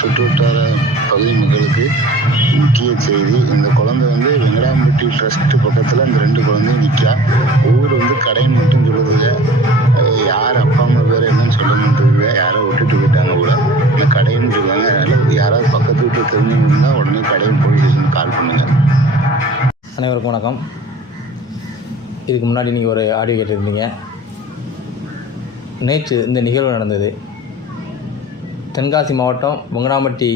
சுற்றுவட்டார பகுதி மக்களுக்கு முக்கிய செய்தி. இந்த குழந்தை வெங்கடாம்பட்டி ட்ரஸ்ட் பக்கத்தில் இந்த 2 குழந்தையும் நிற்கா. ஊர் கடைன்னு மட்டும் சொல்லுறதுல யார் அப்பா அம்மா பேர் என்னன்னு சொல்ல மாட்டேங்குது. யாரோ விட்டுட்டு போயிட்டாங்க கூட, இந்த கடைன்னு சொல்லுவாங்க. அதனால் யாராவது பக்கத்து வீட்டு தெரிஞ்சவங்கன்னா உடனே கடையும் போலீஸ் ஸ்டேஷனுக்கு கால் பண்ணுங்கள். அனைவருக்கும் வணக்கம். இதுக்கு முன்னாடி நீங்கள் ஒரு ஆடியோ கேட்டிருந்தீங்க. நேற்று இந்த நிகழ்வு நடந்தது. தென்காசி மாவட்டம் வெங்கடாம்பட்டி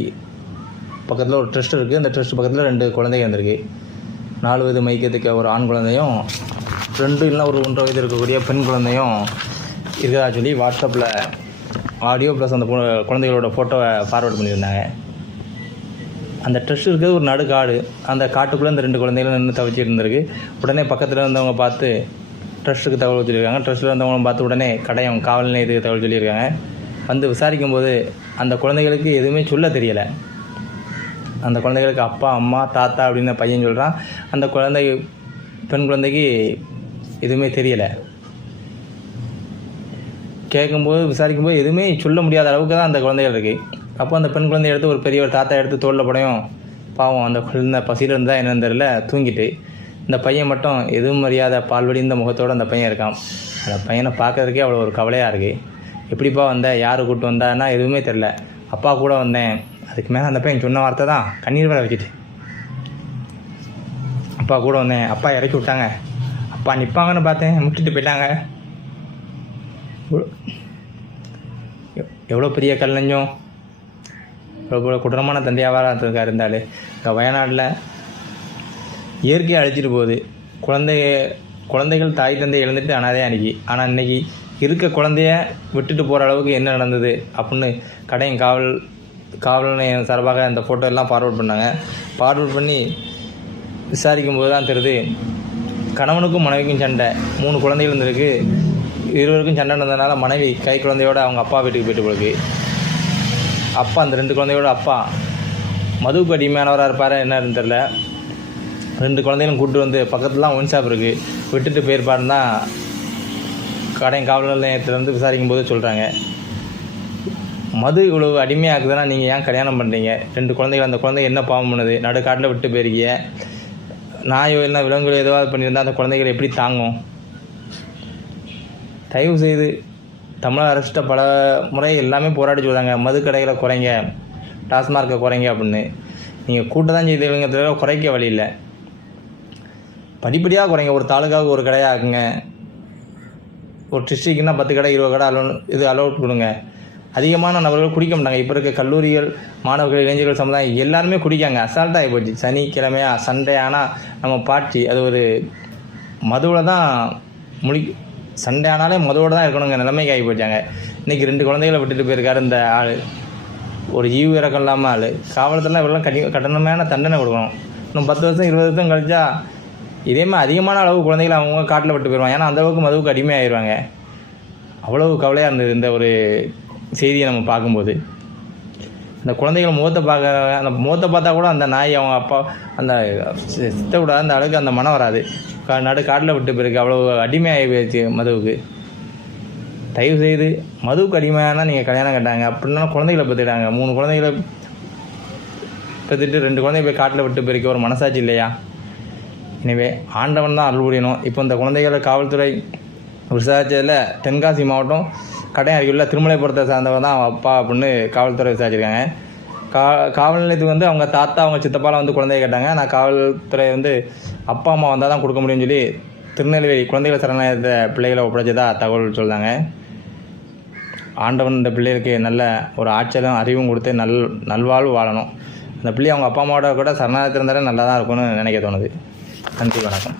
பக்கத்தில் ஒரு ட்ரஸ்ட் இருக்குது. அந்த ட்ரஸ்ட் பக்கத்தில் 2 குழந்தைங்க வந்திருக்கு. 4 வயது மைக்கத்துக்கு ஒரு ஆண் குழந்தையும் 2 இல்லைனா ஒரு 1.5 வயது இருக்கக்கூடிய பெண் குழந்தையும் இருக்கிறதா சொல்லி வாட்ஸ்அப்பில் ஆடியோ ப்ளஸ் அந்த குழந்தைகளோட ஃபோட்டோவை ஃபார்வேர்ட் பண்ணியிருந்தாங்க. அந்த ட்ரஸ்ட் இருக்கிறது ஒரு நடுக்காடு. அந்த காட்டுக்குள்ளே இந்த 2 குழந்தைகளும் நின்று தவிச்சிட்டு இருந்திருக்கு. உடனே பக்கத்தில் வந்தவங்க பார்த்து ட்ரஸ்ட்டுக்கு தகவல் சொல்லியிருக்காங்க. ட்ரஸ்ட்டில் வந்தவங்களும் பார்த்து உடனே கடையம் காவல் நிலையத்துக்கு தகவல் சொல்லியிருக்காங்க. வந்து விசாரிக்கும்போது அந்த குழந்தைகளுக்கு எதுவுமே சொல்ல தெரியலை. அந்த குழந்தைகளுக்கு அப்பா அம்மா தாத்தா அப்படின்னு பையன் சொல்கிறான். அந்த பெண் குழந்தைக்கு எதுவுமே தெரியலை. கேட்கும்போது விசாரிக்கும்போது எதுவுமே சொல்ல முடியாத அளவுக்கு தான் அந்த குழந்தைகள் இருக்குது. அப்போ அந்த பெண் குழந்தைய எடுத்து ஒரு தாத்தா எடுத்து தோளில் படையும். பாவம் அந்த குழந்தை பசியில் இருந்தால் என்னன்னு தெரியல, தூங்கிட்டு. இந்த பையன் மட்டும் எதுவும் அறியாத பால்வடிந்த முகத்தோடு அந்த பையன் இருக்கான். அந்த பையனை பார்க்கறதுக்கே அவ்வளோ ஒரு கவலையாக இருக்குது. எப்படிப்பா வந்தேன், யார் கூப்பிட்டு வந்தான்னா எதுவுமே தெரில. அப்பா கூட வந்தேன். அதுக்கு மேலே அந்த பையன் சொன்ன வார்த்தை தான் கண்ணீர் வர வச்சுட்டு, அப்பா கூட வந்தேன், அப்பா இறக்கி விட்டாங்க, அப்பா நிற்பாங்கன்னு பார்த்தேன், முட்டிட்டு போயிட்டாங்க. எவ்வளோ பெரிய கல்லஞ்சம், எவ்வளோ கொடூரமான தந்தையாவாக இருந்தால் இங்கே வயநாட்டில் இயற்கையை அழிச்சிட்டு போகுது. குழந்தைகள் தாய் தந்தை இழந்துட்டு அனாதையாக அன்றைக்கி. ஆனால் இன்றைக்கி இருக்க குழந்தைய விட்டுட்டு போகிற அளவுக்கு என்ன நடந்தது அப்படின்னு கடையும் காவல் நிலையம் சார்பாக அந்த ஃபோட்டோ எல்லாம் ஃபார்வேர்ட் பண்ணாங்க. ஃபார்வேர்ட் பண்ணி விசாரிக்கும்போது தான் தெரியுது, கணவனுக்கும் மனைவிக்கும் சண்டை. 3 குழந்தைகள் இருந்திருக்கு. இருவருக்கும் சண்டை நடந்ததுனால மனைவி கை குழந்தையோட அவங்க அப்பா வீட்டுக்கு போயிட்டு போயிருக்கு. அப்பா அந்த 2 குழந்தையோட அப்பா மதுவுக்கு அடிமையானவராக இருப்பார், என்னன்னு தெரில. 2 குழந்தைகளும் கூப்பிட்டு வந்து பக்கத்துலாம் ஒன் ஷாப் இருக்குது, விட்டுட்டு போயிருப்பாருன்னு தான் கடையும் காவல் நிலையத்திலேருந்து விசாரிக்கும் போது சொல்கிறாங்க. மது இவ்வளவு அடிமையாக்குதுன்னா நீங்கள் ஏன் கல்யாணம் பண்ணுறீங்க? 2 குழந்தைகள், அந்த குழந்தை என்ன பாவம் பண்ணுது? நடுக்காட்டில் விட்டு போயிருக்கீங்க. நாயோ இல்லை விலங்குகள் எதுவாது பண்ணியிருந்தால் அந்த குழந்தைகள் எப்படி தாங்கும்? தயவு செய்து தமிழக அரசிட்ட பல முறை எல்லாமே போராடி சொல்கிறாங்க, மது கடைகளை குறைங்க, டாஸ்மார்க்கை குறைங்க அப்படின்னு. நீங்கள் கூட்ட தான் செய்தவங்க, குறைக்க வழி இல்லை. படிப்படியாக குறைங்க. ஒரு தாலுக்காவுக்கு ஒரு கடையாக்குங்க. ஒரு டிஸ்ட்ரிக்ட்னா 10 கடை 20 கடை அலோட் கொடுங்க. அதிகமான நபர்கள் குடிக்க மாட்டாங்க. இப்போ இருக்க கல்லூரிகள், மாணவர்கள், இளைஞர்கள் சமுதாயம் எல்லாருமே குடிக்காங்க. அசால்ட்டாகி போச்சு. சனிக்கிழமையா சண்டே ஆனால் நம்ம பார்ட்டி அது ஒரு மதுவில் தான் சண்டே ஆனாலே மதுவோடு தான் இருக்கணுங்க நிலைமைக்கு ஆகி போச்சாங்க. இன்றைக்கி 2 குழந்தைகளை விட்டுட்டு போயிருக்காரு இந்த ஆள். ஒரு ஈவு இறக்கம் இல்லாமல் ஆள். காவலத்தில் இவரெல்லாம் கடினமான தண்டனை கொடுக்கணும். இன்னும் 10 வருஷம் 20 வருஷம் கழிச்சா இதேமாதிரி அதிகமான அளவு குழந்தைகளை அவங்க காட்டில் விட்டு போயிடுவாங்க. ஏன்னா அந்தளவுக்கு மதுவுக்கு அடிமையாகிடுவாங்க. அவ்வளவு கவலையாக இருந்தது இந்த ஒரு செய்தியை நம்ம பார்க்கும்போது. அந்த குழந்தைகள் அந்த முகத்தை பார்த்தா கூட அந்த நாய் அவங்க அப்பா அந்த சித்த கூட அந்த அளவுக்கு அந்த மனம் வராது. காட்டில் விட்டு போயிருக்கு. அவ்வளோ அடிமையாகி போயிடுச்சு மதுவுக்கு. தயவு செய்து மதுவுக்கு அடிமையானால் நீங்கள் கல்யாணம் கட்டாங்க அப்படின்னா குழந்தைகளை பற்றிட்டாங்க. 3 குழந்தைகளை பற்றிட்டு 2 குழந்தைய போய் காட்டில் விட்டு போயிருக்க ஒரு மனசாட்சி இல்லையா? எனவே ஆண்டவன் தான் அருள் புரியணும். இப்போ இந்த குழந்தைகளை காவல்துறை விசாரித்ததில் தென்காசி மாவட்டம் கடையம் அருகிலுள்ள திருமலைபுரத்தை சார்ந்தவங்க தான் அப்பா அப்படின்னு காவல்துறை விசாரிச்சிருக்காங்க. காவல் நிலையத்துக்கு அவங்க தாத்தா அவங்க சித்தப்பாலாம் குழந்தைய கேட்டாங்க. நான் காவல்துறை அப்பா அம்மா வந்தால் தான் கொடுக்க முடியும்னு சொல்லி திருநெல்வேலி குழந்தைகள் சரணாலயத்தை பிள்ளைகளை ஒப்படைச்சதா தகவல் சொல்கிறாங்க. ஆண்டவன் இந்த பிள்ளைகளுக்கு நல்ல ஒரு ஆற்றலும் அறிவும் கொடுத்து நல்வாழ்வு வாழணும். அந்த பிள்ளை அவங்க அப்பா அம்மாவோட கூட சரணாலயத்தில் இருந்தாலே நல்லா தான் இருக்கும்னு நினைக்க தோணுது. நன்றி, வணக்கம்.